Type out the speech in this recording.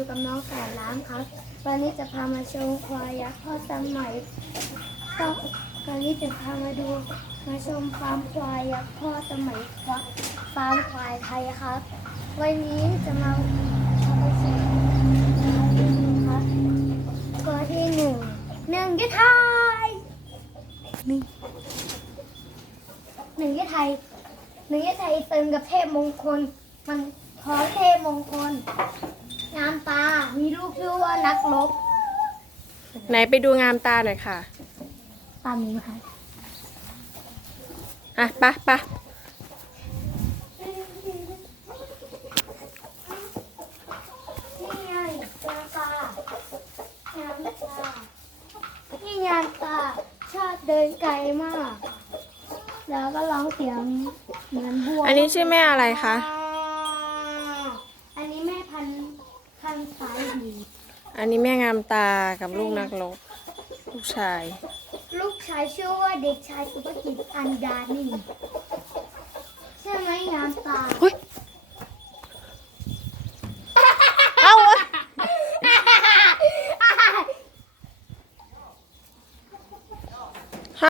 อยู่กับน้องแสนน้ำครับ วันนี้จะพามาชมควายยักษ์พ่อสมัยก็วันนี้จะพามาดูมาชมฟาร์มควายยักษ์พ่อสมัยควายฟาร์มควายไทยครับ วันนี้จะมาพาไปชมครับตัวที่หนึ่งหนึ่งยุทธไทยหนึ่งหนึ่งยุทธไทยหนึ่งยุทธไทยเติมกับเทพมงคลมันขอเทพมงคล ลูกชื่อว่านักรบไหนไปดูงามตาหน่อยค่ะ ตามนี้ค่ะอะปะปะนี่ไงงามตางามตานี่งามตาชาติเดินไกลมาก แล้วก็ร้องเสียงเหมือนบัวอันนี้ชื่อแม่อะไรคะ อันนี้แม่งามตากับลูกนักลบลูกชาย ลูกชายชื่อว่าเด็กชายสุภกิจอันดานี่ใช่ไหมงามตาเฮ้ย